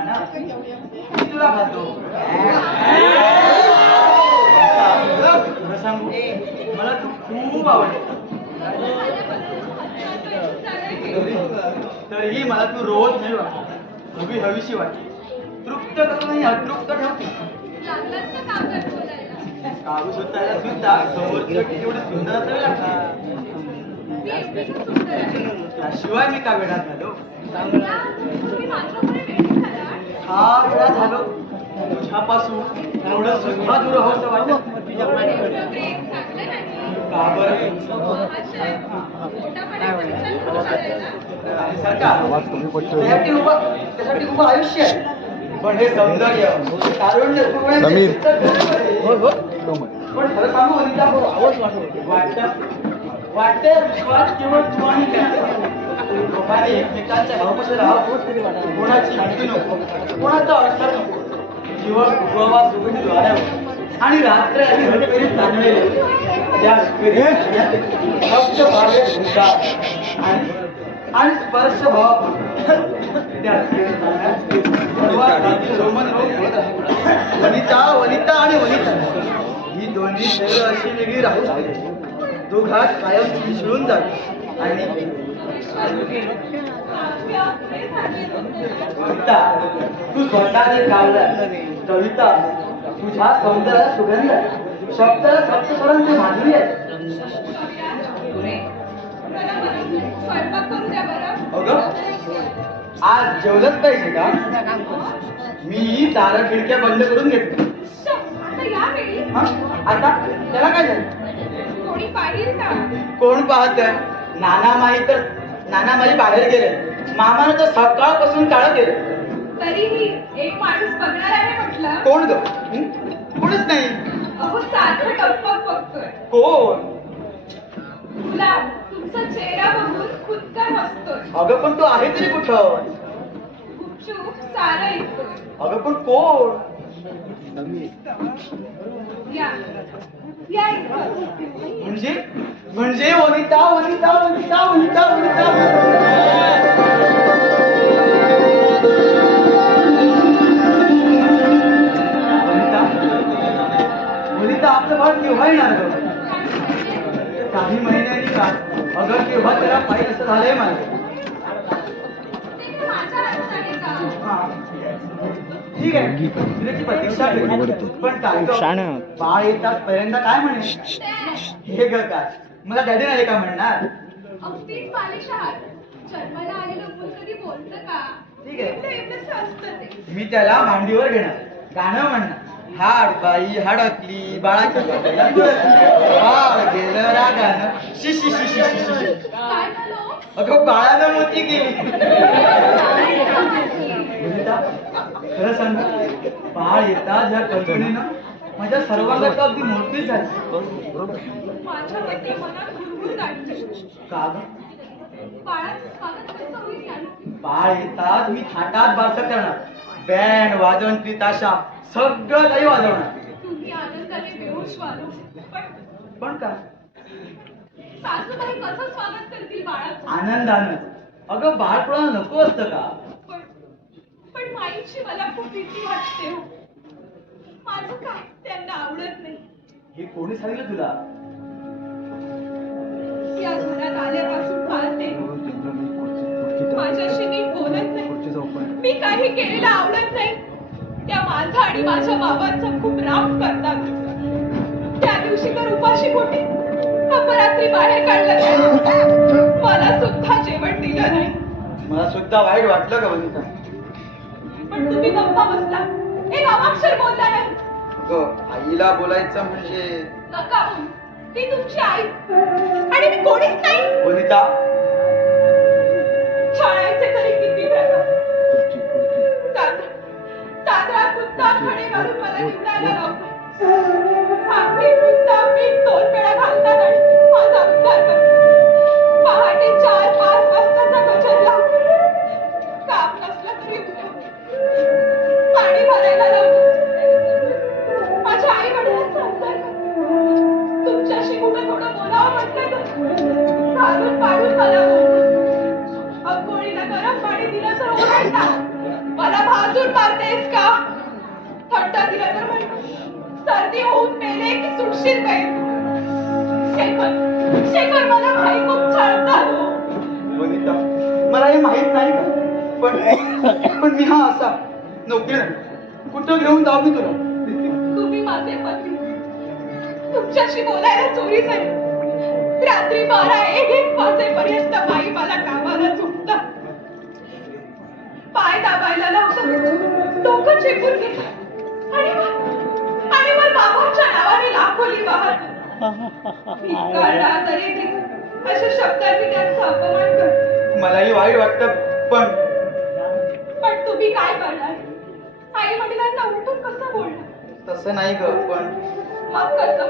खाना मी तुला खातो. खरं सांगू मला तू खूप आवडते. तरीही मला तू रोज नाही वाटत, हवी हवीशी वाटते. तृप्त करून नाही अतृप्त ठेवते. कागू सुद्धा सुद्धा समोरची तेवढी सुंदर असावी लागते. त्याशिवाय मी का वेळात झालो. हा वेळा झालो तुझ्यापासून थोडं सुद्धा दूर होतं वाटत. का बरं त्यासाठी उभं आयुष्य आहे. पण हे सौंदर्य तारुण्य पण खरं सांगू वनिता वाटते विश्वास केवळ तू आणि लोकांनी एकमेकांच्या भावपासून राहावं. कोणाची भीती नको, कोणाचा अडसर नको. केवळ कुटुंबा सुगंधी द्वारावर आणि रात्र आणि हरकरीत चाललेले त्या फक्त भावे आणि स्पर्श भाव वनिता वनिता आणि वनिता ही दोन्ही शरीर अशी वेगळी राहू शकते. दोघात कायम मिसळून जाते. आणि कविता तू स्वतःने कावला. कविता तुझ्या सौंदर्याला सुगंध आहे. शब्दाला सप्तस्वरांचे माधुरी आहे. अगं आज जेवलंच पाहिजे का? मी दार खिडक्या बंद करून घेतल्या. आता त्याला काय झालं? कोण पाहत? नाना माई बाहेर गेले. मामानं तर सकाळपासून टाळं केलं. तरीही एक माणूस बघणार आहे म्हटलं. कोण ग? कोणच नाही. अहो सारखं टपक बघतोय. कोण? तुला तुमचा चेहरा बघून खुदकर हसतोय. अगं पण तो आहे तरी कुठं? गुपचूप सारं ऐकतोय. अगं पण कोण? या इथं. म्हणजे वनिता वनिता वनिता वनिता वनिता वनिता आपलं बाळ केव्हा येणार ग? काही महिन्यांनी का? अगं केव्हा त्याला पाहिजे असं झालंय मला. ठीक आहे तुझ्याची प्रतीक्षा पण बाळ येतात पहिल्यांदा काय म्हणे? हे ग काय मला डॅडी नाही का म्हणणार? अगदीच बालिश आहात. जन्माला आलेलं मूल कधी बोलतं का? ठीक आहे एवढंच असतं ते. मी त्याला मांडीवर घेणार, गाणं म्हणणार. हाड बाई हडकली बाळाच्या बाळ गेलं रागानं शी शी शी शी शी शी. काय झालं? अगं बाळानं मोती गेली. खरं सांग बाळ येतात या कल्पनेनं माझ्या सर्वांगाची अगदी मोठी झाली. माझ्या वरती मनात गुरगुर काढली. का ग? बाळाचं स्वागत कसं होईल यानं? बाळ येतात मी थाटात बारसं करणार. बँड वाजवण ताशा सगळं काही वाजवणार. तुम्ही आनंदाने बेहोश व्हाल. पण का? सासूबाई कसं स्वागत करतील बाळाचं? आनंदानं. अगं बाळ कोणाला नको असतं का? पण माईची मला खूप भीती वाटते हो. माझं काय त्यांना आवडत नाही. हे कोणी सांगितलं तुला? या घरात आल्यापासून पाहते माझ्याशी नीट बोलत नाही. मी काही केलेलं आवडत नाही. त्या माझा आणि माझ्या बाबांचा खूप राग करतात. त्या दिवशी तर उपाशी पोटी अपरात्री बाहेर काढलं. मला सुद्धा जेवण दिलं नाही. मला सुद्धा वाईट वाटलं का वनिता? पण तुम्ही गप्पा बसला. एक अवाक्षर बोलला नाही. आईला बोलायचं म्हणजे नका बोलू. ती तुमची आई आणि मी कोणीच नाही. वनिता छळायचे तरी किती प्रकार. चांदळा कुत्ता खडे घालून मला निवडायला लावतो. आम्ही कुत्ता मी 2 वेळा घालतात आणि माझा उद्धार करतो. पहाटे 4-5 वाजताचा गजर लावतो. काम नसलं तरी पाणी भरायला लावतो. माझ्या आई वडिलांचा उद्धार करतो. तुमच्याशी कुठं थोडं बोलावं म्हटलं तर घालून पाडून मला बोलतो. अंघोळीला गरम पाणी दिलं तर ओरडता. मला भाजून अजून मारतेस का? थंड दिलं तर म्हण, सर्दी होऊन मेले की सुटशील बाई. शेखर मला भाई खूप छळतात हो. वनिता, मला हे माहित नाही का, पण मी हा असा नोकरी नाही. कुठं घेऊन जाऊ मी तुला? तुम्ही माझे पती, तुमच्याशी बोलायला चोरी झाली. रात्री 12-1 वाजेपर्यंत बाई मला कामाला झोपतात, पाय दाबायला लावतात, डोकं चेपून घेतात आणि मग बाबाच्या नावाने लाखोली वाहत. मी कळला तरी अशा शब्दांनी त्यांचा अपमान करतो. मलाही वाईट वाटतं, पण तुम्ही काय करणार? आई वडिलांना उठून कसं बोलणार? तसं नाही ग, पण मग कसं?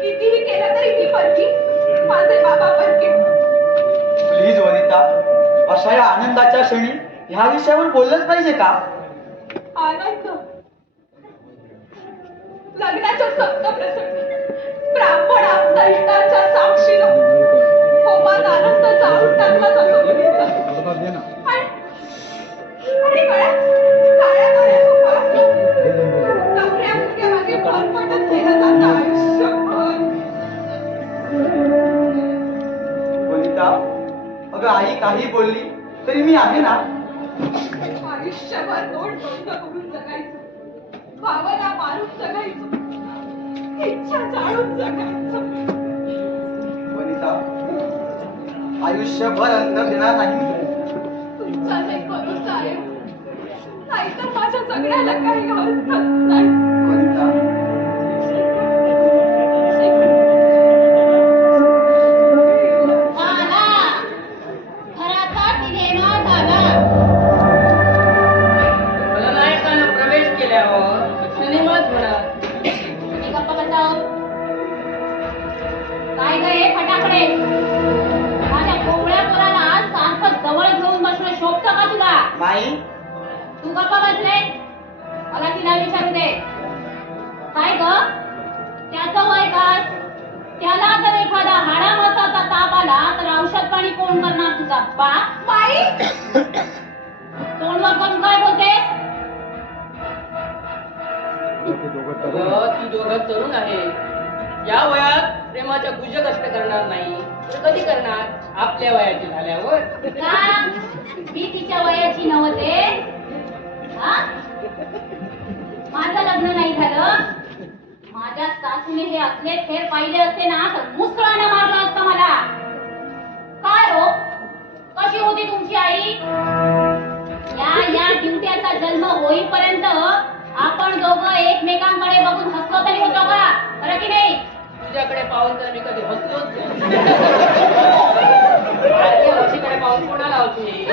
कितीही केलं तरी मी परकी, माझे बाबा परके. प्लीज वनिता, अशा या आनंदाच्या क्षणी ह्या विषयावर बोललंच पाहिजे का? आनंद लग्नाच्या सप्तप्रसंगी ब्राह्मण आपल्या इष्टाच्या साक्षीनं होमात आनंद जाळून टाकला जातो मुलीचा. आणि काळ्या नवऱ्या मुलग्या मागे फरफटत केलं जातं आयुष्यभर. वनिता, अगं आई काही बोलली तरी मी आहे ना. आयुष्यभर तोंड बंद करून जगायचं, भावना मारून जगायचं, इच्छा जाळून जगायचं. वनिता, आयुष्यभर अन्न घेणार नाही. तुमचा नाही भरोसा आहे, नाहीतर माझ्या जगण्याला काही हरकत नाही. वनिता, प्रवेश केल्यावर सिनेमाच होणार. काय ग हे फटाकडे, माझ्या कोवळ्या पोराला सारखं जवळ घेऊन बसणं शोभतं का तुला? माई, तू गप्पा बसले, मला तिला विचारू दे. काय ग त्याचं वय काय? त्याला जर एखादा हाडामासाचा ताप आला तर औषध पाणी कोण करणार? तुझा बाप? बाई, तोंडवर करून काय बोलतेस? ती दोघं तरुण आहे, या वयात प्रेमाच्या गुज कष्ट करणार नाही तर कधी करणार? आपल्या वयाची झाल्यावर. का मी तिच्या वयाची नव्हते? हा? माझं लग्न नाही झालं, माझ्या सासूने हे असले खेळ पाहिले असते ना तर मुसळानं मारलं असतं मला. काय हो, कशी होती तुमची आई? या ड्युट्याचा जन्म होईपर्यंत आपण दोघं एकमेकांकडे बघून हसलो तरी होतो का? खरं की नाही? तुझ्याकडे पाहून तर मी कधी हसलोच नाही. आजच्या वर्षीकडे पाहून कोणाला होती?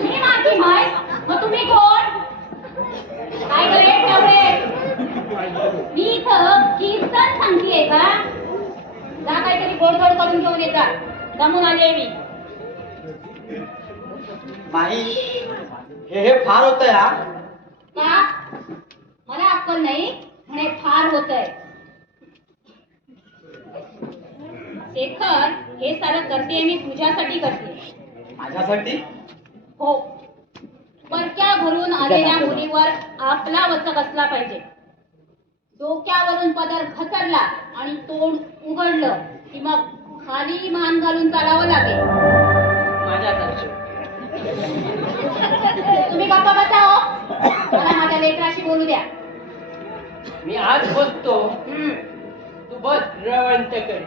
मी माझी माय, मग तुम्ही कोण? काय करे तेवढे? मी इथं कीर्तन सांगतेय का? जा काहीतरी गोडधोड करून घेऊन येतात, जमून आले मी. माई, हे फार होतं या. का? मला अक्कल नाही म्हणे फार होतंय. शेखर, हे सारं करते मी तुझ्यासाठी करते. माझ्यासाठी? हो, परक्या घरून आलेल्या मुलीवर आपला वचक असला पाहिजे. डोक्यावरून पदर घसरला आणि तोंड उघडलं की मग खाली मान घालून चालावं लागेल. माझ्यातर्फे तुम्ही गप्पा बसा हो, मला माझ्या लेकराशी बोलू द्या. मी आज बसतो, तू बस रवंत करी.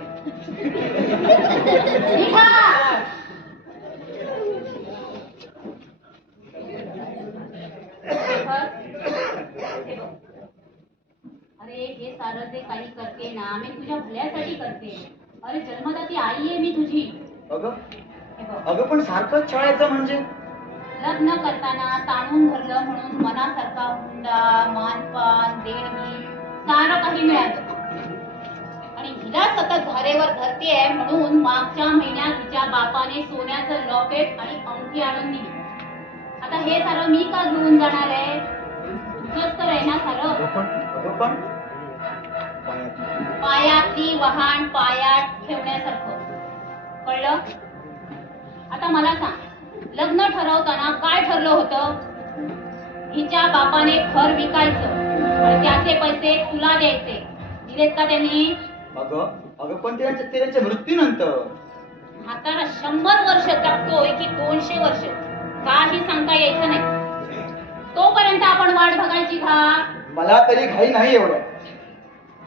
निघा. अरे हे सारं जे काही करते ना मी तुझ्या भल्यासाठी करते. अरे जन्मदाती आई आहे मी तुझी. अगं पण सारखंच छळायचं म्हणजे? लग्न करताना ताणून धरलं म्हणून मनासारखा हुंडा, मानपान, देणगी सारं काही मिळालं आणि हिला सतत धारेवर धरतेय म्हणून मागच्या महिन्यात तिच्या बापाने सोन्याचं लॉकेट आणि अंगठी आणून दिली. आता हे सारं मी का घेऊन जाणार आहे? तुझंच तर आहे ना सारं. पायातली वहाण पायात ठेवण्यासारखं, कळलं? आता मला सांग, लग्न ठरवताना काय ठरलं होतं? हिच्या बापाने घर विकायचं आणि त्याचे पैसे तुला द्यायचे. दिलेत का त्यांनी? अगं अगं पण त्यांच्या मृत्यूनंतर. म्हातारा 100 वर्ष जगतोय की 200 वर्ष काही सांगता यायचं नाही. तोपर्यंत आपण वाट बघायची का? मला तरी घाई नाही एवढं.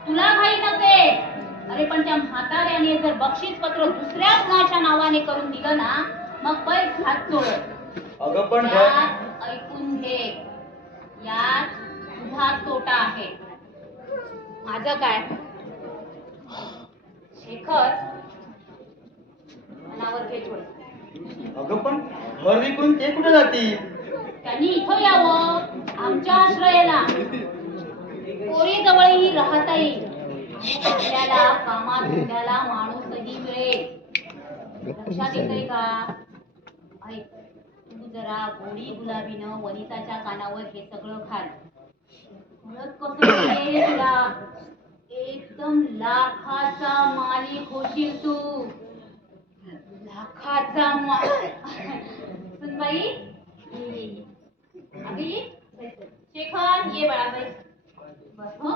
तुला घाई नसेल, अरे पण त्या म्हाताऱ्याने जर बक्षीस पत्र दुसऱ्या कुणाच्या नावाने करून दिलं ना, मग पैस हात सोडत. अगं पण यात ऐकून घे, यात तुझा तोटा आहे. माझं काय? शेखर, मनावर घे थोडं. अगं पण घर विकून ते कुठे जातील? त्यांनी इथं यावं, आमच्या आश्रयाला. पोरी जवळही राहता येईल. आपल्याला कामात धंद्याला माणूसही मिळेल. लक्षात येतंय का? ऐक, तू जरा गोडी गुलाबीनं वनिताच्या कानावर हे सगळं घाल. कळत कसं वाटेल तुला? एकदम लाखाचा मालिक होशील तू. लाखाचा सुनबाई, अगं ये. शेखर, ये बाळाबाई. बस हो.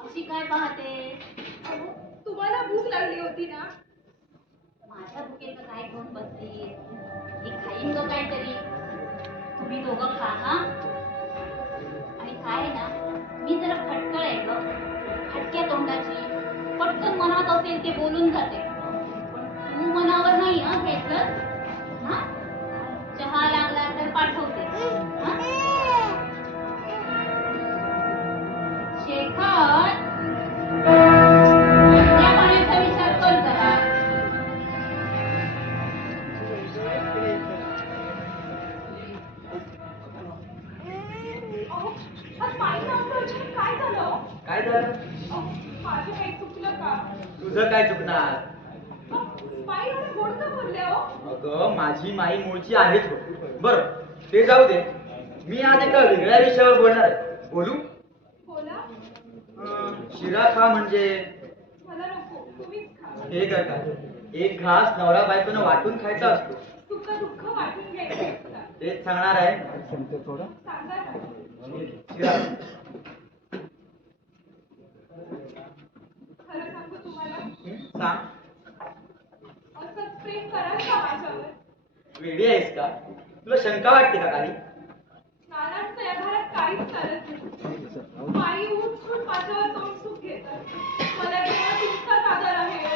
अशी काय पाहते? तुम्हाला भूक लागली होती ना? माझ्या भुकेचं काय घेऊन बसली? हे खाईन तो काहीतरी. तुम्ही दोघं खा हा. आणि काय आहे ना, मी जरा खटकळ आहे ग, खटक्या तोंडाची. पटकन मनात असेल ते बोलून जाते. पण तू मनावर नाही हा घेतलं. हा, चहा लागला तर पाठवते. हा? शेखर, त्या पाण्याचा विचार कर जरा. अहो, आज माई नाव अचानक काय झालं? काय झालं? अहो, माझं काही चुकलं का? तुझं काय चुकणार? माई एवढं गोड का बोलले हो? अगं माझी माई मूळची आहेच हो. बरं ते जाऊ दे. मी आज एका वेगळ्या विषयावर बोलणार आहे. बोलू? बोला. शिरा खा म्हणजे मला नको, तुम्हीच खा. हे कर का, एक घास नवरा बायकोनं वाटून खायचा असतो. सुख दुःख वाटून घ्यायचं असतं. तेच सांगणार आहे. सांगा ना. शिरा. खरं सांगू तुम्हाला, सांग. असंच प्रेम कराल का माझ्यावर? वेडी आहेस का? तुला शंका वाटते का काही? नानांचं या घरात काहीच चालत नाही. माई उठून माझ्यावर तोंड सुख घेतात. मला केवळ तुमचाच आदर आहे हो.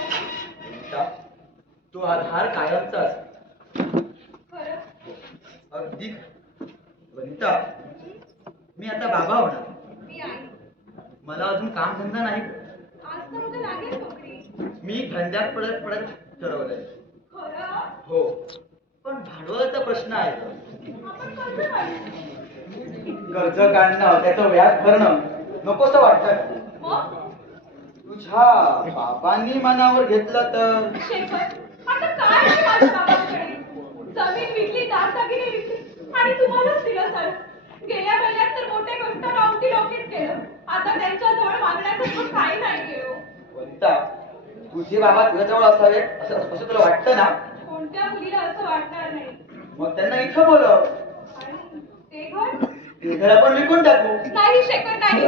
वनिता, तो आधार कायमचा असतो. खरं? अगदी. वनिता, मी आता बाबा होणार. मी आई. मला अजून काम धंदा नाही. आज तर उद्या लागेल नोकरी. मी धंद्यात पडत पडत ठरवलंय. खरं? हो, पण भांडवलाचा प्रश्न आहे. आपण कर्ज काढू. कर्ज काढणं, त्याचं व्याज भरणं नकोसं वाटतं. मग? तुझ्या बाबांनी मनावर घेतलं तर? शेखर, आता काय आहे माझ्या बाबांकडे? जमीन विकली, दागदागिने विकली आणि तुम्हालाच दिलं सर. गेल्या महिन्यात तर मोठे कष्ट राऊंडी लॉकेट केलं. आता त्यांच्याजवळ मागण्यासारखं काही नाही गेलो. वनिता, तुझे बाबा तुझ्याजवळ असावे असं तुला वाटतं ना? कोणत्या मुलीला असं वाटणार नाही. मग त्यांना इथं बोलव. आणि ते घर? ते घर आपण विकून टाकू. नाही शेखर, नाही.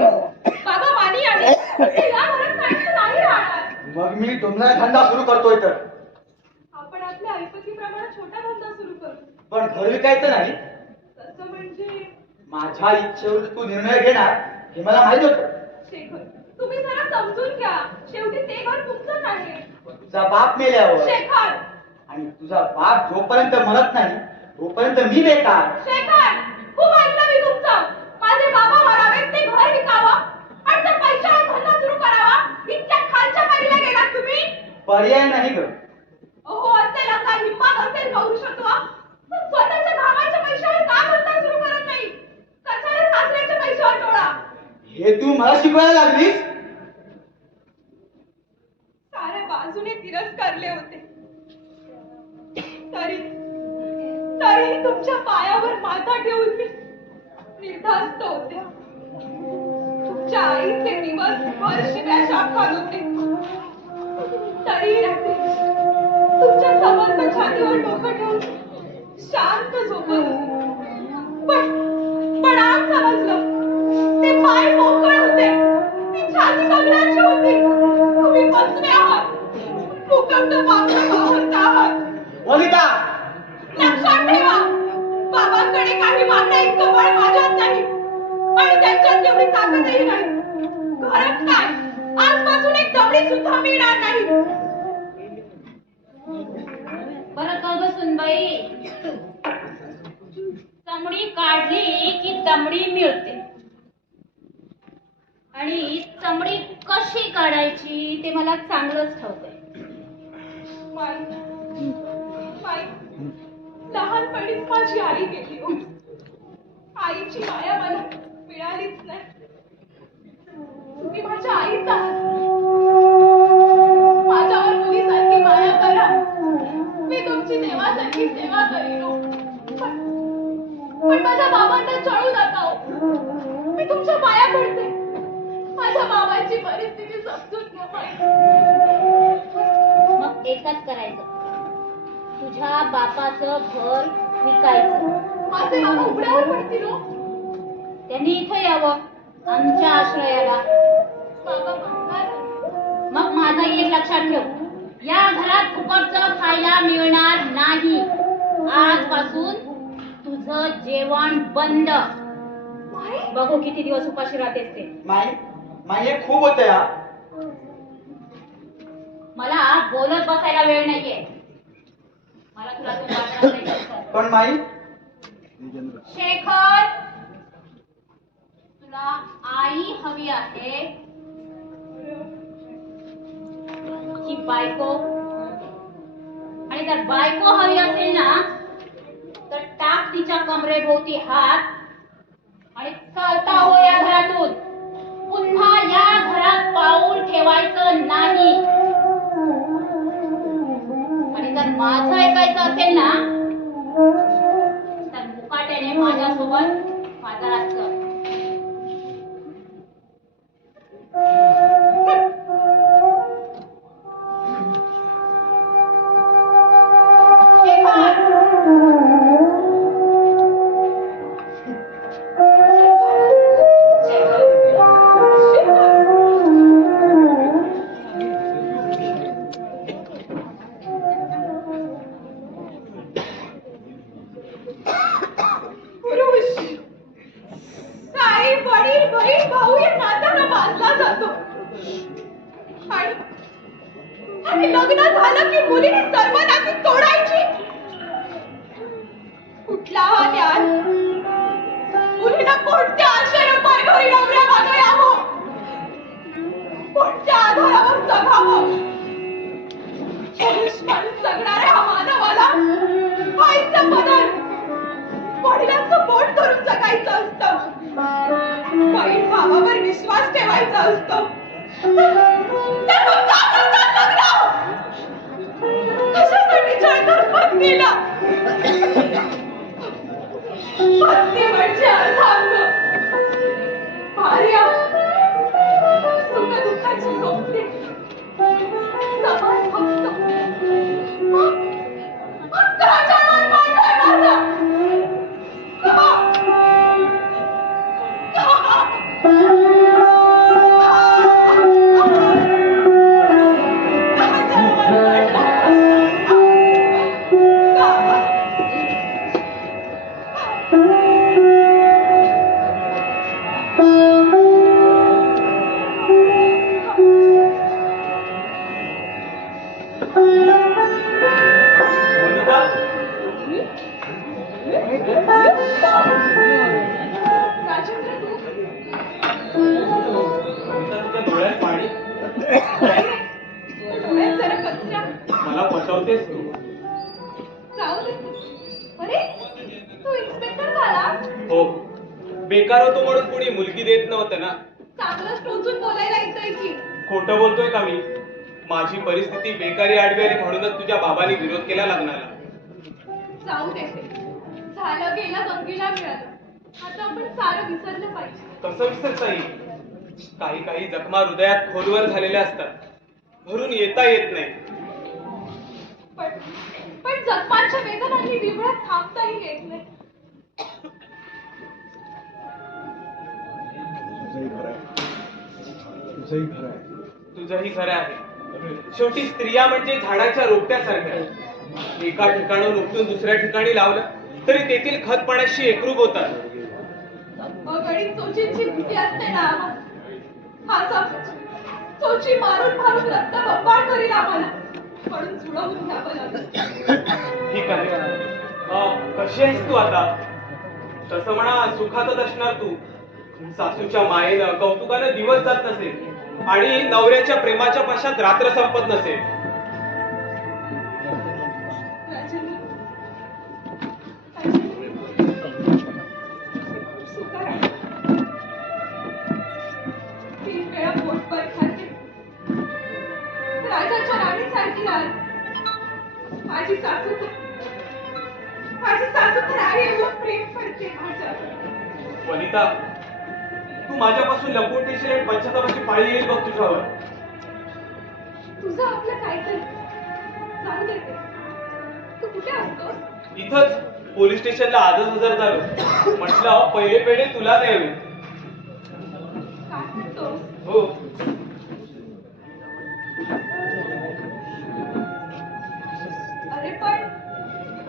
बाबा मानी आहे. ते या घरात काहीच नाही राहणार. मग मी तुम्हाला धंदा सुरू करतोय तर? आपण आपल्या ऐपतीप्रमाणे छोटा धंदा सुरू करू. पण घर विकायचं नाही. तसं म्हणजे माझ्या इच्छेवर तू निर्णय घेणार हे मला माहित होतं. शेखर, तुम्ही जरा समजून घ्या. शेवटी ते घर तुमचंच आहे. तुझा बाप मेल्यावर शेखर, आणि तुझा बाप जोपर्यंत मरत नाही तोपर्यंत मी बेकार. शेखर, खूप ऐकलं मी तुमचं. माझे बाबा मरावेत, ते घर विकावं आणि त्या पैशावर धंदा सुरू करावा. इतक्या खालच्या पारीला गेलात तुम्ही. पर्याय नाही ग. अहो, असेल असा हिंमत, असेल पौरुषत्व, पण स्वतःच्या भावाच्या पैशावर का धंदा सुरू करत नाही? कशाला सासऱ्याच्या पैशावर डोळा? हे तू मला शिकवायला लागलीस? साऱ्या बाजूने तिरस्कारले होते. तरीही तुमच्या पायावर माथा ठेवून मी निर्धास्त होते. तुमच्या आईचे दिवसभर शिव्या शाखात होते. तरीही रात्री तुमच्या समर्थ छातीवर डोकं ठेवून शांत झोपत होते. पण आज समजलं ते पाय मोकळे होते, ती छाती लग्नाची होती. तुम्ही बसले आहात, भूकंप पावलं वाहत आहात. वनिता, लक्षात ठेवा, बाबांकडे काही मागण्या इतकं बळ माझ्यात नाही आणि त्यांच्यात तेवढी ताकदही नाही. घरात काय, आजपासून एक दमडी सुद्धा मिळणार नाही. बरं का ग सुनबाई, चमडी काढली की दमडी मिळते आणि चमडी कशी काढायची ते मला चांगलंच ठाऊक आहे. माई, लहानपणीच माझी आई गेली हो. आईची माया मला मिळालीच नाही. तुम्ही माझ्या आईचा माझ्यावर मुलीसारखी माया करा. मी तुमची देवासारखी सेवा करीन हो. पण माझ्या बाबांना चळू नका हो. मी तुमच्या पाया पडते. माझ्या बाबांची परिस्थिती समजून घ्या माई. मग एकच करायचं, तुझ्या बापाचं घर विकायचं. माझे बाबा उघड्यावर पडतील हो. त्यांनी इथं यावं आमच्या आश्रयाला. बाबा म्हणणार मग माझंही एक लक्षात ठेव, या घरात फुकटचं खायला मिळणार नाही. आजपासून तुझं जेवण बंद. माई, बघू किती दिवस उपाशी राहतेस ते. माई हे खूप होतं या. मला बोलत बसायला वेळ नाहीये. मला तुला तू वाटणार नाही शेखर. पण माई, शेखर, तुला आई हवी आहे की बायको? आणि जर बायको हवी असेल ना तर टाक तिच्या कमरेभोवती हात आणि चालता हो या घरातून. पुन्हा या घरात पाऊल ठेवायचं नाही. आणि जर माझं ऐकायचं असेल ना तर मुकाट्याने माझ्यासोबत बाजारात चल. पुरुष, आई, वडील, बहीण, भाऊ या नात्याला बांधला जातो. आणि लग्न झालं की मुलीने सर्व नाती तोडायची. कुठला हा न्याय? मुलीला कोणत्या आशेने परघरी नवऱ्या मागे यावं? कोणत्या आधारावर जगावं? पुरुष माणूस जगणाऱ्या हा मानवाला आईचं पदर, वडिलांचं पोट धरून जगायचं असतं. बहीण भावावर विश्वास ठेवायचा असतो. तर मग का करतात लग्न? कशासाठी छळतात पत्नीला? पत्नी म्हणजे अर्धांग, भार्या सुख दुःखाची सोबती, समाज भक्त. कशावर मांडलाय माझा? राजेंद्र, तुझ्या डोळ्यात पाणी, डोळ्यात जरा कचरा. मला पटवतेस तू. जाऊ दे. अरे, तू इन्स्पेक्टर झाला? हो, बेकार होतो म्हणून कुणी मुलगी देत नव्हतं ना. चांगलंच टोचून बोलायला येतंय की. खोटं बोलतोय का मी? माझी परिस्थिती बेकारी आडवी आली म्हणूनच तुझ्या बाबांनी विरोध केला लग्नाला. जाऊ दे. झालं गेलं गंगीला मिळालं. आता आपण सारं विसरलं पाहिजे. कसं विसरता येईल? काही काही जखमा हृदयात खोलवर झालेल्या असतात, भरून येता येत नाही. पण पण जखमांच्या वेदनांनी विवळत थांबताही येत नाही. तुझंही खरं आहे. शेवटी स्त्रिया म्हणजे झाडाच्या रोपट्यासारख्या. एका ठिकाणून उपटून दुसऱ्या ठिकाणी लावलं तरी तेथील खतपणाशी एकरूप होतात. अगणित चोचींची भीती असते ना आम्हाला. हा सब चोची मारून मारून रक्त बंबाळ करील आम्हाला, म्हणून जुळवून घ्यावं लागलं. ठीक आहे. कशी आहेस तू आता? तसं म्हणा सुखातच असणार तू. सासूच्या मायेनं कौतुकानं दिवस जात नसेल आणि नवऱ्याच्या प्रेमाच्या पाशात रात्र संपत नसेल. राजेंद्र, सुखात 3 वेळा पोटभर खाते. राजाच्या राणीसारखी राहते. माझी सासू तर आई एवढं प्रेम करते माझ्यावर. वनिता, तू माझ्यापासून लपवून ठेवशील आणि पंचतापाची पाळी येईल बघ तुझ्यावर. तुझं आपलं काहीतरी जाऊ दे ते. तू कुठे असतोस? इथंच पोलीस स्टेशनला आजच हजर झालो. म्हटलं पहिले पेढे तुला द्यावे. काय म्हणतोस? हो. अरे पण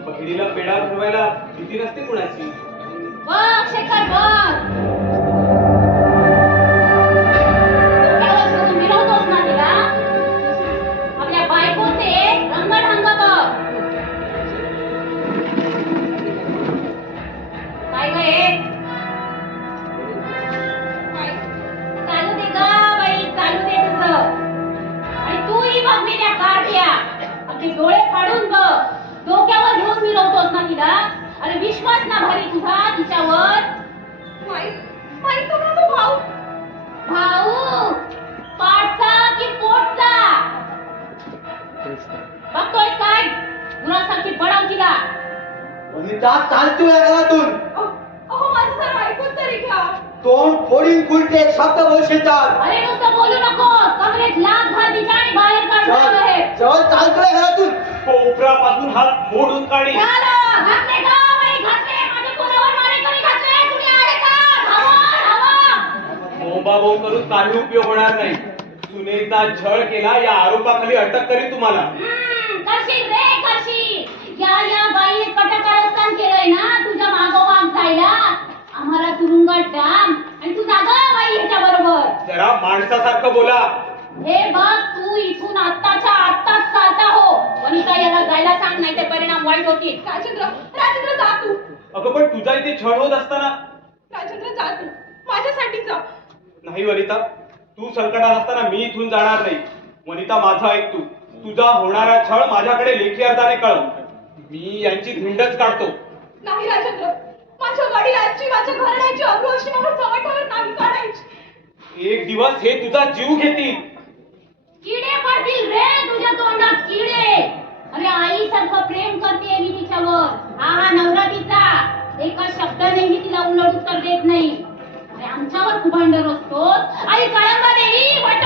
बहिणीला पेढा भरवायला भीती नसते कुणाची. बघ शेखर बघ, डोक्यावर घेऊन मिरवतोस ना तिला. आपल्या बायकोचे रंगढंग बघ. काय ग हे? काय? चालू दे ग बाई, चालू दे तुझं. आणि तूही बघ मी त्या काढ्या आपले डोळे फाडून बघ. डोक्यावर घेऊन मिरवतोस ना तिला. अरे विश्वास ना भारी तुझा तिच्यावर. माहित तो माझा भाऊ. भाऊ पाठचा की पोटचा? बघतोय काय गुरासारखी बळाव तिला. वनिता चाल तू या घरातून. अहो माझं जरा ऐकून तरी घ्या. तोंड फोडीन कुलटे एक शब्द बोलशील तर. अरे नुसतं बोलू नको, कमरेत लाथ घाल तिच्या आणि बाहेर काढ चल बाहेर. चल चालतोय घरातून. कोपरापासून हात मोडून काढी. झालं, घातले का बाई घातले. माझ्या कोणावर मारेकरी घातले. कुणी आहे का? धावा धावा. बोंबाबोंब करून काही उपयोग होणार नाही. सुनेचा छळ केला या आरोपाखाली अटक करीन तुम्हाला. करशील रे करशील. या बाईने कटकारस्थान केलंय ना तुझ्या मागोमाग जायला. आम्हाला तुरुंगात डाम आणि तू जागा बाई ह्याच्या बरोबर. जरा माणसासारखं बोला. हे बघ तू इथून आत्ताच्या आत्ताच चालता हो. वनिता याला जायला सांग, नाही ते परिणाम वाईट होतील. राजेंद्र जा तू. अगं पण तुझा इथे छळ होत असताना. राजेंद्र जा तू. माझ्यासाठी जा. नाही वनिता, तू संकटात असताना मी इथून जाणार नाही. वनिता माझं ऐक तू. तुझा होणारा छळ माझ्याकडे लेखी अर्जाने कळव. मी यांची धिंडच काढतो. नाही राजेंद्र, माझ्या वडिलांची माझ्या घराण्याची अब्रू अशी मला चव्हाट्यावर नाही काढायची. एक दिवस हे तुझा जीव घेतील. किडे पडतील रे तुझ्या तोंडात किडे. अरे आई सारखं प्रेम करते मी तिच्यावर. हा नवरा तिचा. एका शब्दानेही तिला उलट उत्तर देत नाही. अरे आमच्यावर कुभांडर असतो. आई कळंबा देवी वट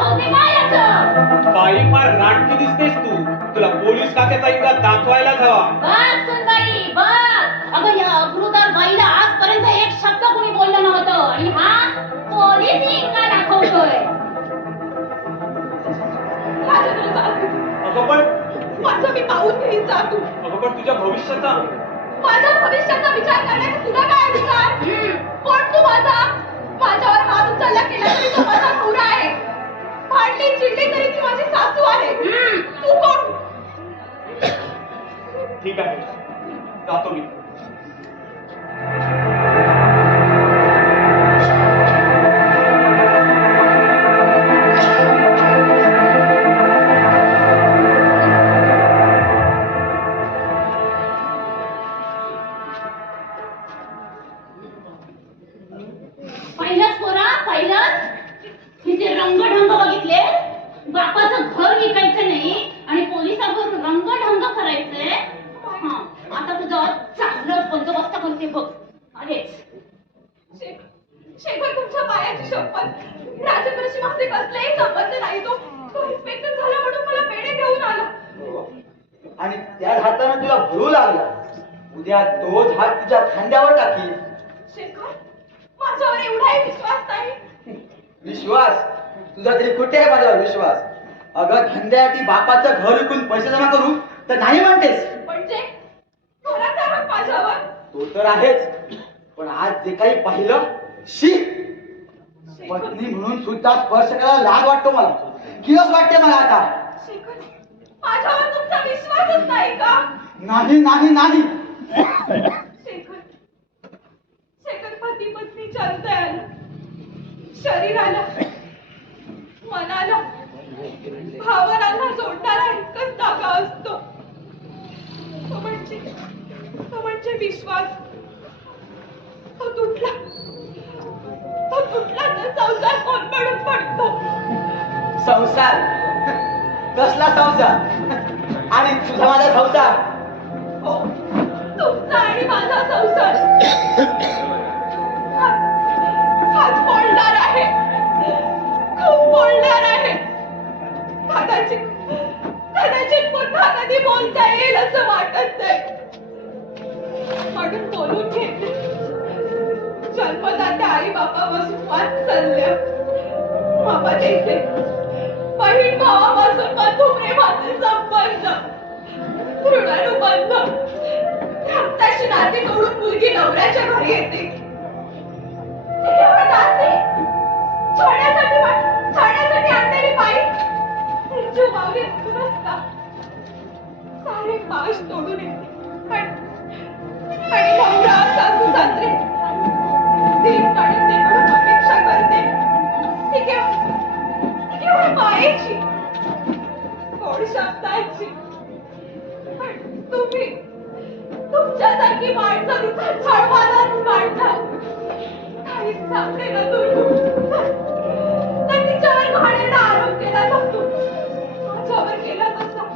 होते काय याचं? बाई फार नाटकी दिसतेस तू. तुला पोलीस खात्याचा इंगा दाखवायलाच हवा. बघ सुनबाई बघ. अगं या अब्रूदार बाईला आजपर्यंत एक शब्द कोणी बोललं नव्हतं आणि हा पोलीस इंगा दाखवतोय. राजेंद्र जा तू. अगं पण माझं मी पाहून घेईन. जा तू. अगं पण तुझ्या भविष्याचा. माझ्या भविष्याचा विचार करण्याचा तुला काय अधिकार? कोण तू माझा? माझ्यावर हात उचलला केला तरी तो माझा नवरा आहे. भांडली चिडली तरी ती माझी सासू आहे. तू कोण? ठीक आहे, जातो मी. पहिलंच पोरा पहिलंच. तिचे रंगढंग बघितले. बापाचं घर विकायचं नाही आणि पोलिसावर रंगढंग करायचंय. हा आता तुझं चांगलं बंदोबस्त करते बघ. आलेच. शेखर तुमच्या पायाची शपथ. राजेंद्रशी माझे कसलेही संबंध नाही. तो इन्स्पेक्टर झाला म्हणून मला पेढे घेऊन आला. आणि त्याच हाताने तुला भरू लागला, उद्या तोच हात तुझ्या खांद्यावर टाकील. शेखर, माझ्यावर एवढाही विश्वास नाही. विश्वास तुझा तरी कुठे आहे माझ्यावर विश्वास? अगं धंद्यासाठी बापाचं घर विकून पैसे जमा करू तर नाही म्हणतेस. म्हणजे घरात आरोप माझ्यावर. तो तर आहेच, पण आज जे काही पाहिलं, शी पत्नी म्हणून सुद्धा स्पर्श करायला लाज वाटतो मला, किळस वाटते मला आता. शेखर, माझ्यावर तुमचा विश्वासच नाही का? नाही नाही नाही. शेखर, शेखर पती पत्नीच्या हृदयाला, शरीराला, मनाला, भावनांना जोडणारा एकच धागा असतो, तो म्हणजे विश्वास. तो तुटला तर संसार कोलमडून पडतो. संसार कसला संसार? आणि तुझा माझा संसार? हो, तुमचा आणि माझा संसार हाच बोलणार आहे, खूप बोलणार आहे. कदाचित पुन्हा कधी बोलता येईल असं वाटत नाही, म्हणून बोलून घेतले. जन्मदात्या आई बापापासून वात्सल्य, ममतेचे, बहीण भावापासून बंधुप्रेमाचे संबंध, ऋणानुबंध, रक्ताची नाती तोडून मुलगी नवऱ्याच्या घरी येते. ती केवळ नाते छळण्यासाठी आणलेली बाई जीव मावली म्हणूनच का? सारे पाश तोडून येते आणि नवरा सासू सासरे दीप काढून तिकडून अपेक्षा करते. ती केवळ मायेची, गोड शब्दाची. पण तुम्ही तुमच्यासारखी माणसं तिथं छळवायलाच काढतात. काही सापडे ना तर तिच्यावर घाणेरडा आरोप केला जातो, माझ्यावर केला तसा.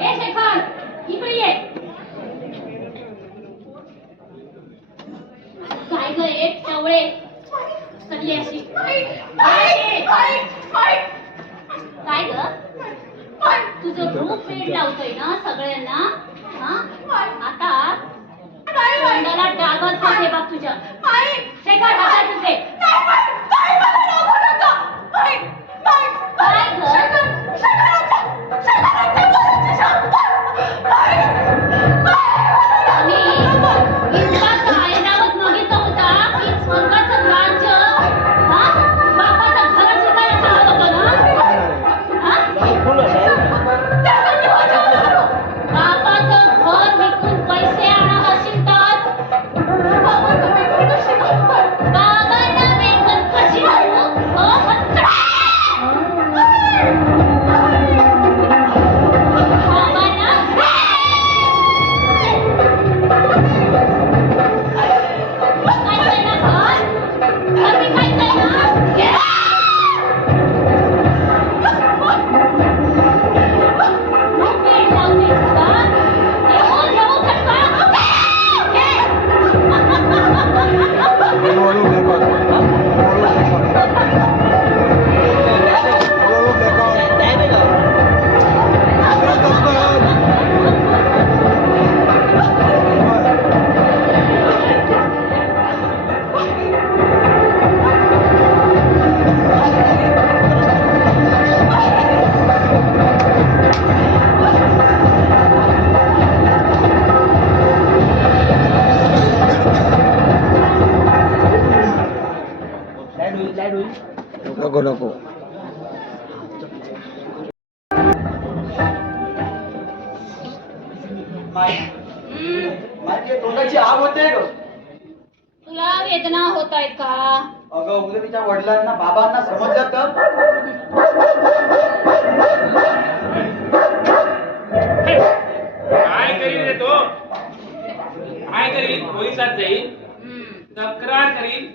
ए शेखर, इकडे ये. काय ग एक टवळे सगळी अशी काय ग? तुझं खूप पेट लावतोय ना सगळ्यांना. हा आता नाही बाई. तोंडाला डागच आहे बघ तुझ्या. बाई. शेखर हातात तुझे. नाही बाई. नाही मला नको नका. बाई. बाई. काय ग? शेखर. शेखर आपल्या. शेखर आपल्या मुलाची शपथ. बाई. आणि इंद्राचा ऐरावत मागितला होता की स्वर्गाचं राज्य हा बापाचं घरच विकायला सांगत होतं ना. हा? त्यासाठी माझ्यावर नको. बापाचं घर विकून पैसे आणत असेल तर बाबांचं बिघडून कशी करतो? बाबांना वेगळं कशी आणू? हो, हत्या. बाबांना विकायचंय ना घर? घर विकायचंय ना? खूप वेळ लावतेस का? येऊ, येऊ, खटका. नको नको. माझी तोंडाची आग होते ग. तुला वेदना होत आहेत का? अगं उद्या तिच्या वडिलांना बाबांना समजलं तर काय करील रे तो? काय करील? पोलिसात जाईल, तक्रार करील.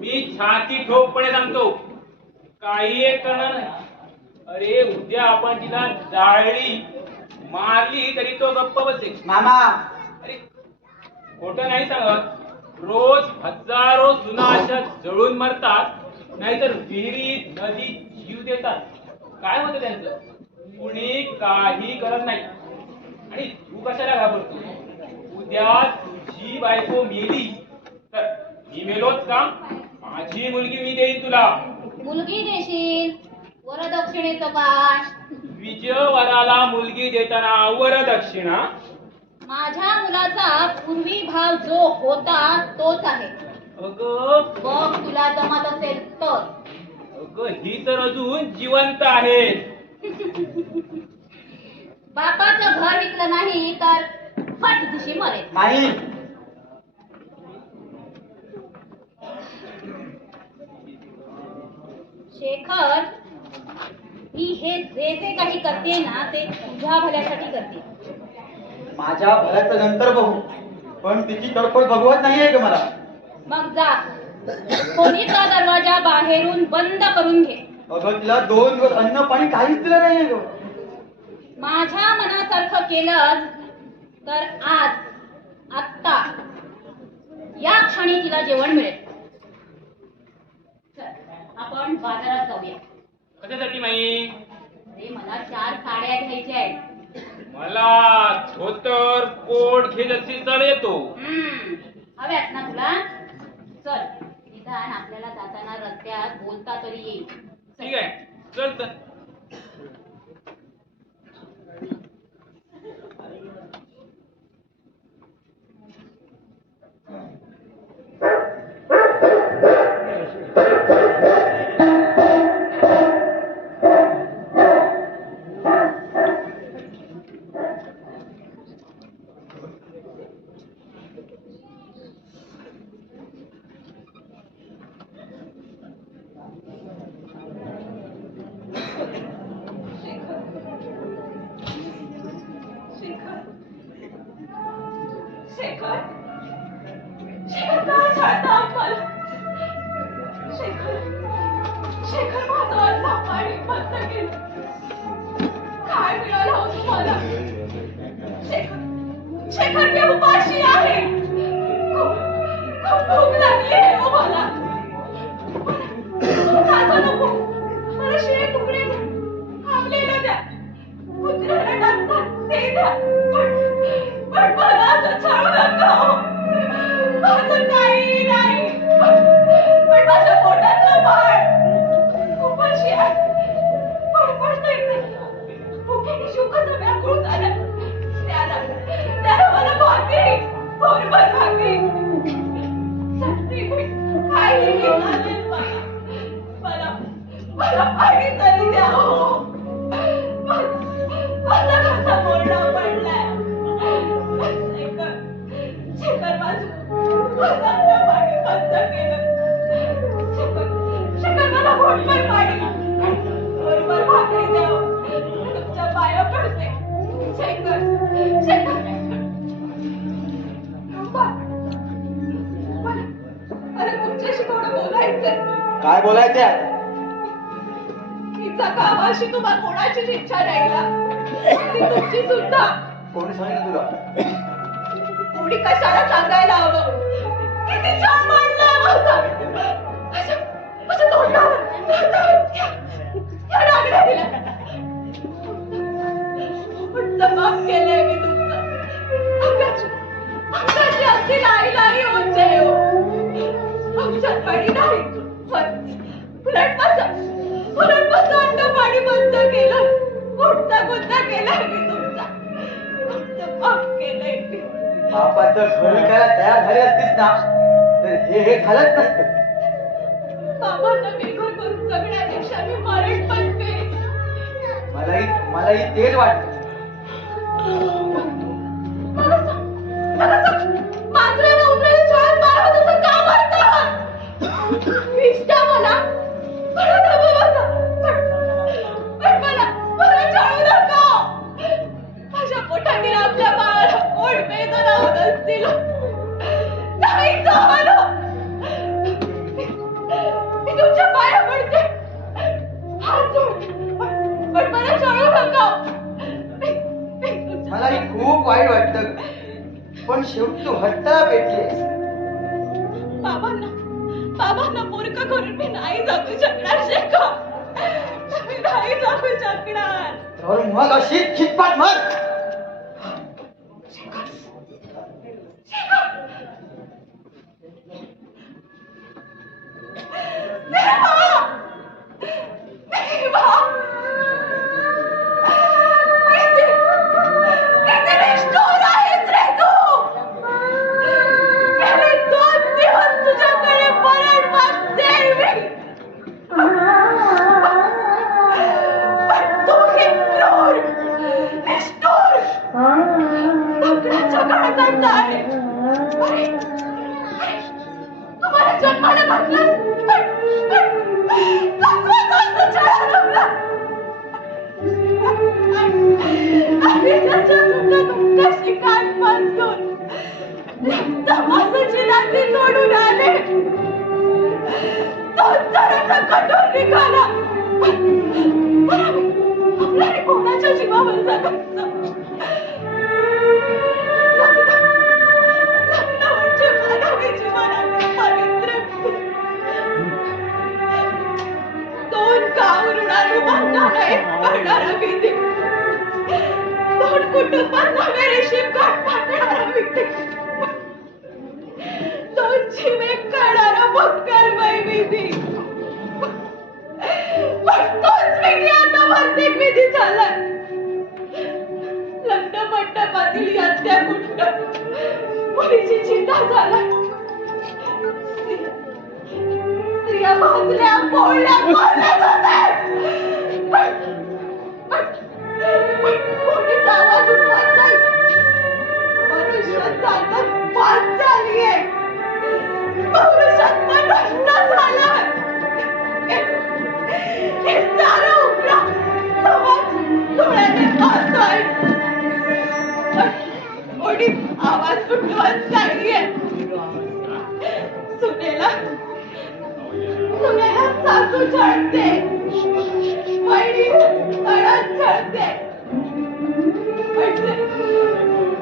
मी छाती ठोकपणे सांगतो, काही एक करणार नाही. अरे उद्या आपण तिला जाळली मारली तरी तो गप्प बसेल. मामा अरे खोटं नाही सांगत. रोज हजारो सुना अशा जळून मरतात, नाहीतर विहिरीत नदीत जीव देतात. काय होतं त्यांचं? कुणी काही करत नाही. आणि तू कशाला घाबरतो? उद्या तुझी बायको मेली तर मी मेलोच का? माझी मुलगी मी देईन तुला. मुलगी देशील, वरदक्षिणेचं काय? विजयवराला मुलगी देताना वरदक्षिणा? माझ्या मुलाचा पूर्वी भाव जो होता तोच आहे. अगं बघ तुला जमत असेल तर. अगं ही तर अजून जिवंत आहे. बापाचं घर विकलं नाही तर फट दिशी मरेल. नाही. शेखर, मी हे जे जे काही करते ना ते तुझ्या भल्यासाठी करते. माझ्या भल्याचं नंतर बघू, पण तिची तडफड बघवत नाहीये का मला. मग जा, खोलीचा दरवाजा बाहेरून बंद करून घे. अगं तिला 2 दिवस अन्न पाणी काहीच दिलं नाहीये ग. माझ्या मनासारखं केलं तर आज आत्ता या क्षणी तिला जेवण मिळेल. चल, आपण बाजारात जाऊया. कशासाठी माई? अरे मला 4 साड्या घ्यायच्या आहेत. मला धोतर कोट घेत असतील तर येतो. हव्यात ना तुला? चल, निदान आपल्याला जाताना रस्त्यात बोलता तरी येईल. ठीक आहे, चल तर. शेखर. शेखर काय झालं आम्हाला? शेखर. शेखर माझं अन्न पाणी बंद केलं. काय मिळालं हो तुम्हाला? शेखर. शेखर मी उपाशी आहे. खूप खूप भूक लागली आहे हो मला. मला खायचं नको. मला शिळे तुकडे द्या. आपल्याला द्या. माझं अंडपाणी बंद केलं. शेखर मला घोटभर पाणी बरोबर भाकरी द्यावं. तुमच्या पाया पडते. शेखर शेखर मला तुमच्याशी थोडं बोलायचंय. काय बोलायचंय? ही जगावाशी तुम्हाला कोणाचीच इच्छा नाही ना. ती तुमची सुद्धा. कोणी सांगितलं तुला? कोणी कशाला सांगायला हवं? किती छान मांडलाय माझा. माझ्या तोंडावर या रागड्या दिल्या. पण माफ केलंय मी तुमचं. अंगाची अगदी लाई होत आहे हो. औषध पाणी नाही उलट माझं अंड पाणी बंद केलं. कोणता केलाय मी तुमचा. माफ केलंय मी. बापाचं घर विकायला तयार झाली असतीस ना तर हे झालंच नसतं. बाबांना बेघर करून जगण्यापेक्षा मी मरण पडते. मलाही तेच वाटतं. मांजराला उन्हाळ्यात शाळेत मारत असं का मारतात? विष्ठा मला पण मला जाळू नका. माझ्या पोटातील आपल्या बाळाला कोण वेदना होत असतील. नाही जावं. मी तुमच्या पाया पडते. हात जोड. पण मला जाळू नका. मलाही खूप वाईट वाटतं पण शेवटी तू हट्टाला भेटलीस. बाबांना मूर्ख करून मी नाही जगू शकणार. शेखर मी नाही जगू शकणार. तर मग अशी खितपाट मग तुम्हाला जन्माला घातलं. तुमच्याशी कान बांधून तमाशाची नाती तोडून आले. तो जरासा कठोर निघाला. आपल्याला कोणाच्या जीवावर जगायचं? दोन गाव ऋणानुबंधाला एक करणारा विधी. दोन कुटुंबांना रेशीम गाठ बांधणारा विधी. दोन जीव एक करणारा मंगलमय विधी. पण तोच विधी आता प्रत्येक विधी झालाय. लग्न मंडपातील यज्ञकुंड मुलीची चिंता झाला. स्त्रिया भाजल्या पोळल्या कोणीच आवाज उठवत नाही. मनुष्याचा पाच झालीये. पौरुषत्व नष्ट झालंय. हे सारं उग्र समाज डोळ्याने पाहतोय. कोणी आवाज उठवत नाहीये. सुनेला सासू छळते. वहिनी तळत छळते.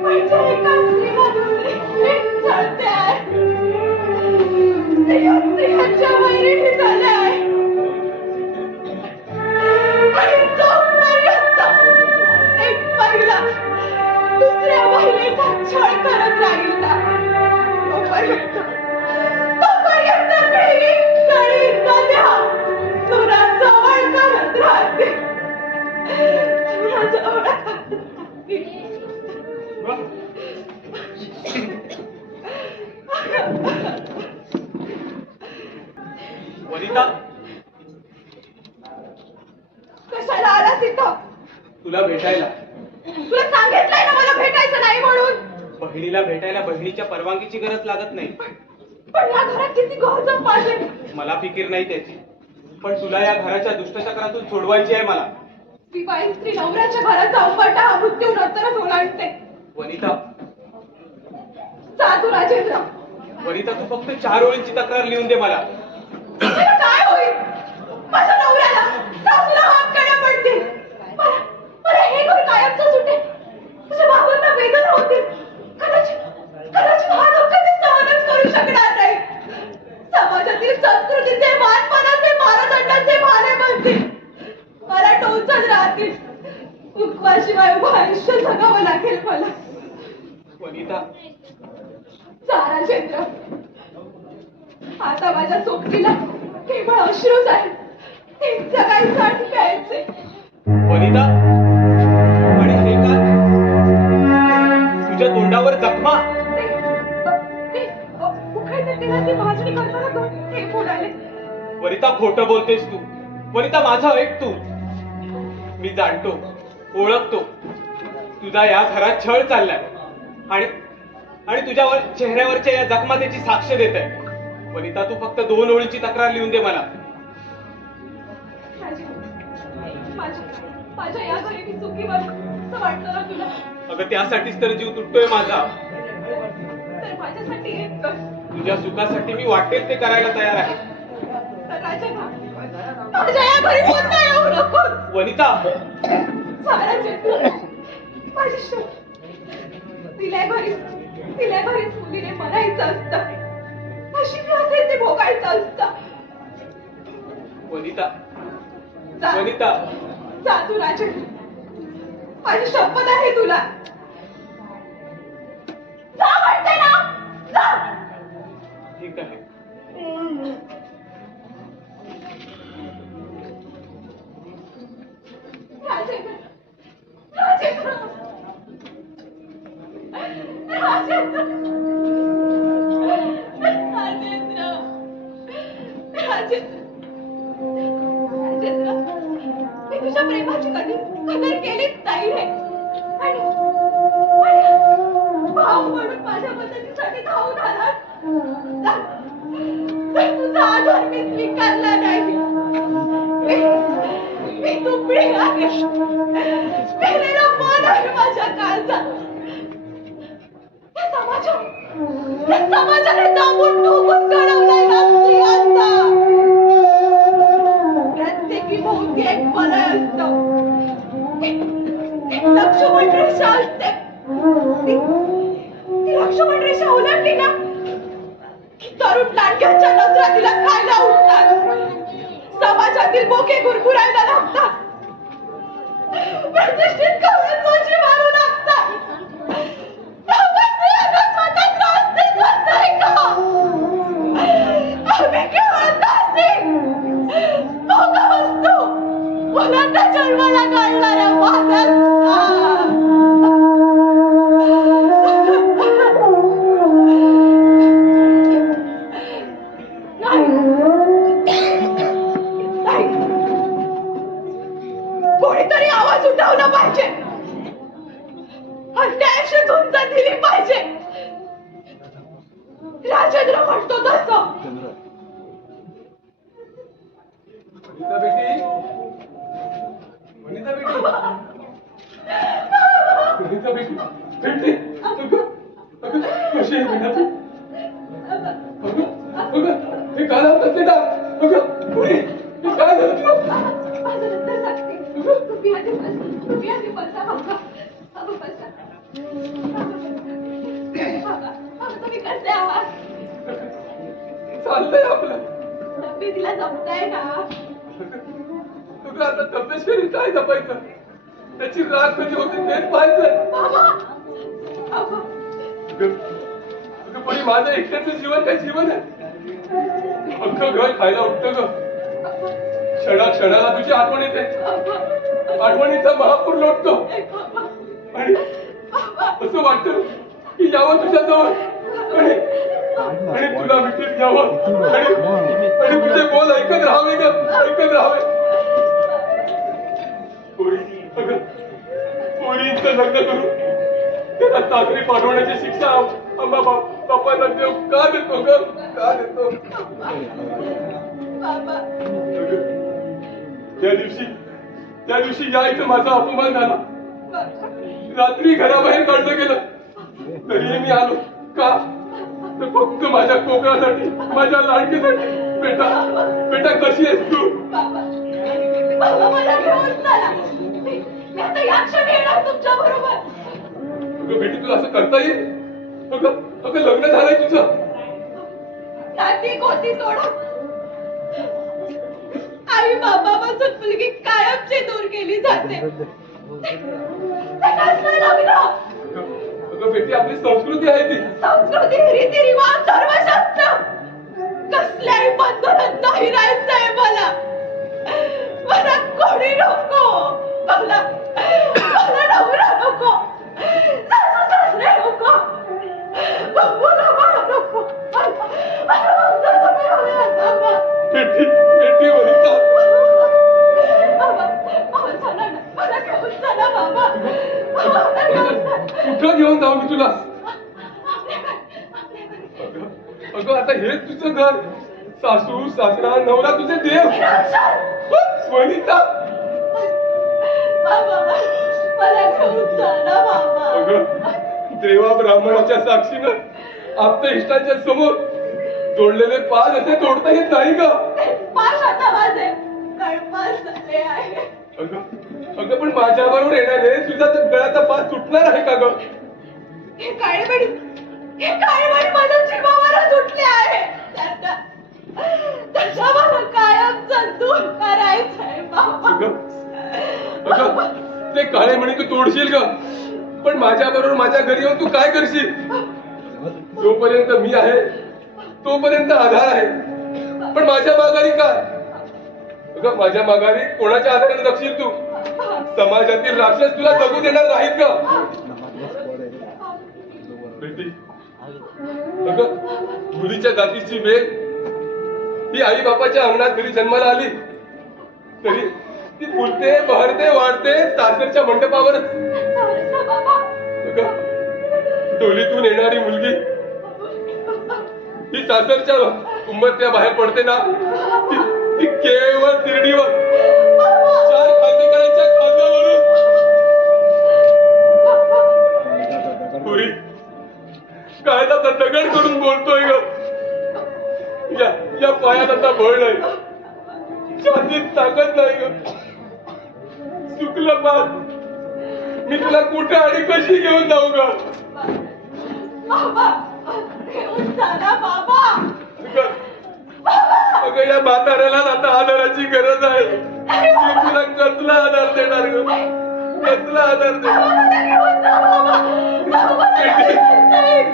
म्हणजे एका स्त्रीला दुसरी छळते आहे. स्त्रियांच्या वैरिणी झाल्या आहे. आणि जोपर्यंत एक महिला दुसऱ्या महिलेचा छळ करत राहील ना तोपर्यंत पिढी तळी नद्या सुराजवळ करत राहते. वनिता, कशाला आलास इथं? तुला भेटायला. तुला सांगितलंय ना मला भेटायचं नाही म्हणून. बहिणीला भेटायला बहिणीच्या परवानगीची गरज लागत नाही. पण या घरात किती गहजम माझे. मला फिकीर नाही त्याची, पण तुला या घराच्या दुष्टचक्रातून सोडवायची आहे मला. विवाहित स्त्री नवऱ्याच्या घराचा उंबरठा हा मृत्यू नंतरच ओलांडते. वनिता, साधू राजेंद्र, वनिता, तू फक्त 4 ओळींची तक्रार लिहून दे मला. मला काय होईल? माझ्या नवऱ्याला सासूला हात काढ्या पडतील. मला हे घर कायमचं सुटेल. तुझ्या बाबांना वेदना होतील. कदाचित हा दुःख ते सहनच करू शकणार नाही. समाजातील संस्कृतीचे मानपणाचे मानदंडाचे भारे बनतील. मला टोचत राहतील. उपवाशिवाय उभं आयुष्य जगावं लागेल मला. वनिता, राजेंद्र, आता माझ्या सोबतीला केवळ अश्रूच आहेत. ते जगायसाठी प्यायचे. वनिता, आणि हे का? तुझ्या तोंडावर जखमा. उखायचं तेला ती भाजणी करताना तो ते फोडाले. वनिता, खोटं बोलतेस तू. वनिता, माझं ऐक तू. मी जाणतो, ओळखतो, तुझा या घरात छळ चाललाय आणि तुझ्यावर चेहऱ्यावरच्या या जखमा त्याची साक्ष देत आहे. वनिता, तू फक्त 2 ओळींची तक्रार लिहून दे मला. माझ्या या घरी मी चुकी असं वाटतं ना तुला? अगं, त्यासाठीच तर जीव तुटतोय माझा. तर माझ्यासाठी एक कर. तुझ्या सुखासाठी मी वाटेल ते करायला तयार आहे. तर राजा, माझ्या या घरी बोलता येऊ नकोस. वनिता, माझी शोक तिला घरीच मुलीने मरायचं असतं. अशी मी असेल ते भोगायचं असतं. वनिता, जा. वनिता, जा तू राजे. माझी शपथ आहे तुला. जा म्हणते ना, जा. ठीक आहे. राजेंद्र, राजेंद्र, राजेंद्र, राजेंद्र, राजेंद्र, राजेंद्र, मी तुझ्या प्रेमाची कधी कदर केलीच नाही रे. आणि भाऊ म्हणून माझ्या मदतीसाठी धावून आला. तुझा आधार मी स्वीकारला नाही. मी तुपडी आहे. मेलेला मन आहे माझ्या काळजात. या समाजाने दाबून ठोकून घडवलाय ना स्त्रियांना. प्रत्येकी भोवती एक वलय असतं. एक लक्ष्मण रेषा असते. ती लक्ष्मण रेषा ओलांडली ना की तरुण लांडग्याच्या नजरा तिला खायला उठतात. समाजातील बोके गुरगुरायला लागतात. प्रतिष्ठित कवळे चोची मारू लागतात. स्वतंत्र अस्तित्वच नाही का? आम्ही केवळ दासी, भोग वस्तू, मुलांना जन्माला काढणाऱ्या कोणीतरी आवाज उठवला पाहिजे. अन्यायाशी झुंज दिली पाहिजे. राजेंद्र म्हणतो तसं. वनिता बेटी, वनिता बेटी, वनिता बेटी, बेटी, अगं, कशी आहे बेटा तू? अगं, हे काय लावतात बेटा? अगं, पुढे, हे काय झालं तुला? माझं नंतर सांगते. तुम्ही आधी बसा बाबा. बसा. बाबा, तुम्ही कसे आहात? चाललंय आपलं. तब्येतीला जमतंय ना? तुला आता तब्येत काय जपायचं? त्याची राग कधी होती तेच पाहायचं. बाबा, बाबा. पण माझं एकट्याचं जीवन काय जीवन आहे? अख्खं घर खायला उठतं ग. क्षणाला तुझी आठवण येते. आठवणीचा महापूर लोटतो आणि असं वाटतं की यावं तुझ्याजवळ आणि तुला मिठीत घ्यावं आणि तुझे बोल ऐकत राहावे ग, ऐकत राहावे. पोरींचं लग्न करून त्याला सासरी पाठवण्याची शिक्षा बापाला देव का देतो ग, का देतो? बाबा त्या दिवशी या इथं माझा अपमान झाला. रात्री घराबाहेर काढलं गेलं तरीही मी आलो. का तर फक्त माझ्या कोकणासाठी, माझ्या लाडकीसाठी. बेटा बेटा कशी आहेस तू? बाबा बाबा मला घेऊन चला. मी आता या क्षणी येणार तुमच्या बरोबर. अगं बेटी तुला असं करता येईल? अगं लग्न झालंय तुझं. नाती गोती सोडून आई बाबापासून मुलगी कायमची दूर केली जाते. ते कसलं लग्न? अगं बेटी आपली संस्कृती आहे ती. संस्कृती, रीतिरिवाज, धर्मशास्त्र कसल्याही बंधनात नाही राहायचंय मला. मला कोणी नको. मला नवरा नको. सासू सासरे नको. मुलं बाळ नको. मला फक्त तुम्ही हवे बाबा. बेटी बेटी वनिता, बाबा चला ना, मला घेऊन चला बाबा. मला घेऊन चला. कुठं घेऊन जाऊ मी तुला? अगं आता हेच तुझं घर. सासू सासरा नवरा तुझे देव. वनिता बाबा मला घेऊन चला बाबा. अगं देवा ब्राह्मणाच्या साक्षीनं आपल्या इष्टांच्या समोर जोडलेले पाच असे तोडता येत नाही का? पाच आता माझे गळपास झाले आहे. अगं पण माझ्या बरोबर येणारे तुझा गळ्याचा पास सुटणार आहे का ग? हे काळेमणी माझ्या जीवावरच उठले आहे. त्याच्या मला कायमचा दूर करायचंय बाबा. अगं ते काळे म्हणे तू तोडशील ग, पण माझ्या बरोबर माझ्या घरी येऊन तू काय करशील? जोपर्यंत मी आहे तोपर्यंत आधार आहे, पण माझ्या माघारी काय? अगं माझ्या माघारी कोणाच्या आधाराने जगशील तू? समाजातील राक्षस तुला जगू देणार नाहीत का? बेटी अगं मुलीच्या जातीची वेल ही आई बापाच्या अंगणात जरी जन्माला आली तरी ती फुलते, बहरते, वाढते सासरच्या मंडपावर. डोलीतून येणारी मुलगी ही सासरच्या उंबरत्या बाहेर पडते ना, ती केवळ तिरडीवर चार खांदे करायच्या खांद्यावरून. पुरी कायदाचा दगड करून बोलतोय ग. या पायात आता बळ नाही, छातीत ताकद नाही ग. चुकलं पाच. मी तुला कुठे आणि कशी घेऊन जाऊ ग? बाबा घेऊन चला बाबा. अगं या म्हाताऱ्याला आता आधाराची गरज आहे. मी तुला कसला आधार देणार ग? कसला आधार देणार? मला घेऊन जा बाबा.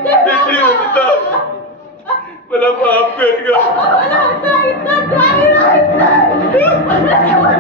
बेटी वनिता, मला माफ कर ग. मला आता इथं नाही राहायचं. मला घेऊन